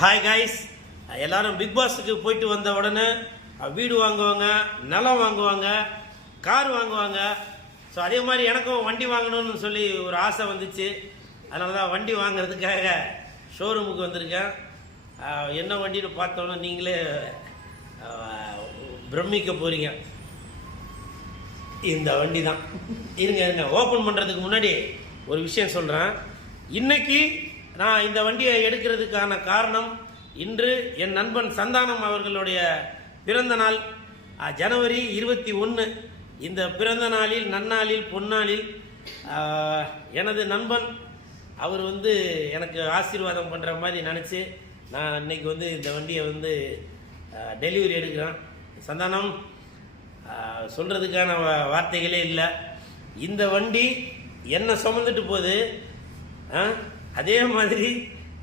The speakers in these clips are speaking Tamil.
ஹாய் காய்ஸ் எல்லாரும் பிக் பாஸுக்கு போயிட்டு வந்த உடனே வீடு வாங்குவாங்க நிலம் வாங்குவாங்க கார் வாங்குவாங்க. ஸோ அதே மாதிரி எனக்கும் வண்டி வாங்கணும்னு சொல்லி ஒரு ஆசை வந்துச்சு. அதனால தான் வண்டி வாங்குறதுக்காக ஷோரூமுக்கு வந்திருக்கேன். என்ன வண்டின்னு பார்த்தோன்னே நீங்களே பிரமிக்க போகிறீங்க இந்த வண்டி தான் இருங்க இருங்க. ஓப்பன் பண்ணுறதுக்கு முன்னாடி ஒரு விஷயம் சொல்கிறேன் இன்னைக்கு நான் இந்த வண்டியை எடுக்கிறதுக்கான காரணம் இன்று என் நண்பன் சந்தானம் அவர்களுடைய பிறந்த நாள். ஜனவரி இருபத்தி ஒன்று இந்த பிறந்த நாளில் நன்னாளில் பொன்னாளில் எனது நண்பன் அவர் வந்து எனக்கு ஆசீர்வாதம் பண்ணுற மாதிரி நினச்சி நான் இன்னைக்கு வந்து இந்த வண்டியை வந்து டெலிவரி எடுக்கிறேன். சந்தானம் சொல்கிறதுக்கான வார்த்தைகளே இல்லை. இந்த வண்டி என்னை சுமந்துட்டு போகுது? அதே மாதிரி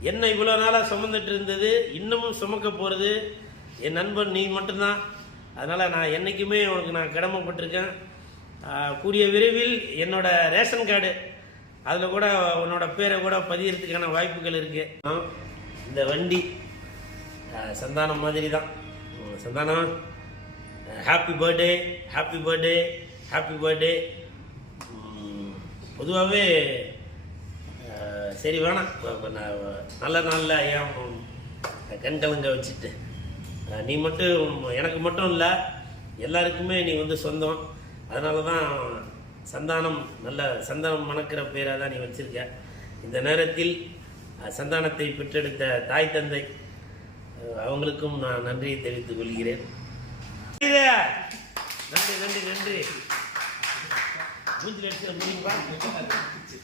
என்னை இவ்வளோ நாளாக சுமந்துட்டு இருந்தது இன்னமும் சுமக்க போகிறது என் நண்பன் நீ மட்டும்தான். அதனால் நான் என்றைக்குமே உனக்கு நான் கடமைப்பட்டிருக்கேன். கூடிய விரைவில் என்னோட ரேஷன் கார்டு அதில் கூட உன்னோட பேரை கூட பதியறதுக்கான வாய்ப்புகள் இருக்குது இந்த வண்டி சந்தானம் மாதிரி தான் Santhanam happy birthday happy birthday happy birthday. பொதுவாகவே சரி வேணாம் நான் நல்ல நாளில் ஏன் கண் கலங்க வச்சுட்டு. நீ மட்டும் எனக்கு மட்டும் இல்லை எல்லாருக்குமே நீ வந்து சொந்தம். அதனால தான் சந்தானம் நல்ல சந்தானம் மணக்கிற பேராக தான் நீ வச்சிருக்க. இந்த நேரத்தில் சந்தானத்தை பெற்றெடுத்த தாய் தந்தை அவங்களுக்கும் நான் நன்றியை தெரிவித்துக் கொள்கிறேன். நன்றி நன்றி நன்றி. மூஞ்சில் அடிச்சு முடியுமா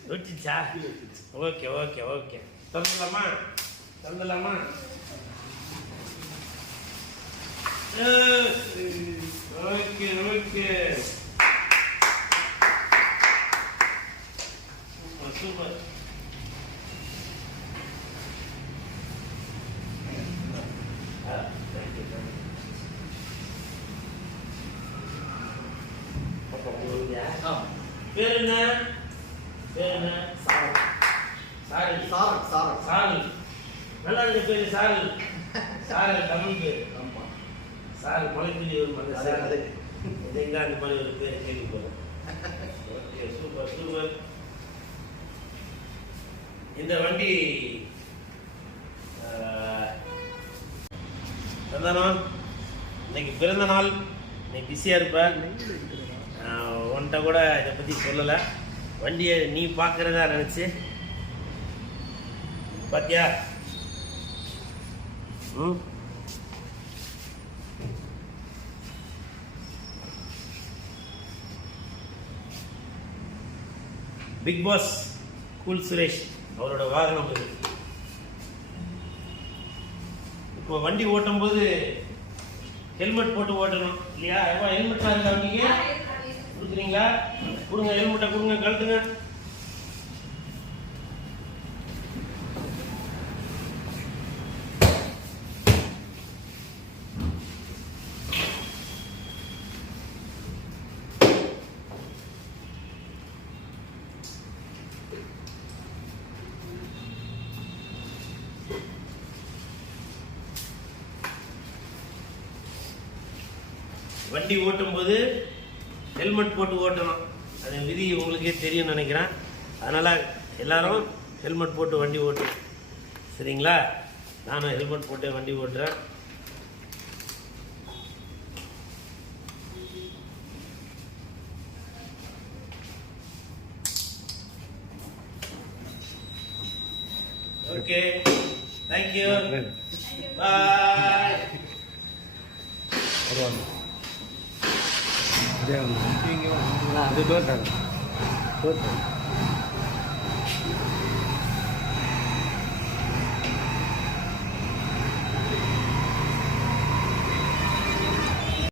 வெட்டிச்சா ஓகே ஓகே ஓகே தந்துடலாமா தந்துடலாமா ஓகே ஓகே சூப்பர் சூப்பர் ஆ தேங்க்யூ தேங்க்யூ பேர் என்ன? பேர் என்ன? சாரல். சாரல். சாரல் சாரல். சாரல். நல்லா இருக்க பேரு சாரல். சாரல் தமிழ் பேர். ஆமா. சாரல் மலைப்பிடி ஒரு அதே, சாரல். எங்க அந்த மாதிரி ஒரு பேர் கேள்விப்படும். ஓகே சூப்பர் சூப்பர் இந்த வண்டி ஆஹ், சந்தானம் இன்னைக்கு பிறந்த நாள். நீ பிஸியாக இருப்ப. ஆஹ், கூட இதை பற்றி சொல்லலை. வண்டியை நீ பார்க்குறதா நினச்சி. பாத்தியா? ம்? பிக் பாஸ் கூல் சுரேஷ் அவரோட வாகனம் இது. இப்போ வண்டி ஓட்டும் போது ஹெல்மெட் போட்டு ஓட்டணும். இல்லையா? எவ்வளோ ஹெல்மெட்லாம் இருக்கா வண்டிக்கு? கொடுக்குறீங்களா கொடுங்க ஹெல்மெட்டை கொடுங்க கழுத்துங்க வண்டி ஓட்டும்போது ஹெல்மெட் போட்டு ஓட்டணும். அது விதி உங்களுக்கே தெரியும்னு நினைக்கிறேன். அதனால் எல்லாரும் ஹெல்மெட் போட்டு வண்டி ஓட்டணும் சரிங்களா? நானும் ஹெல்மெட் போட்டு வண்டி ஓட்டுறேன். ஓகே தேங்க்யூ பாய் வருவாங்க đều là tôi tốt thật tốt thật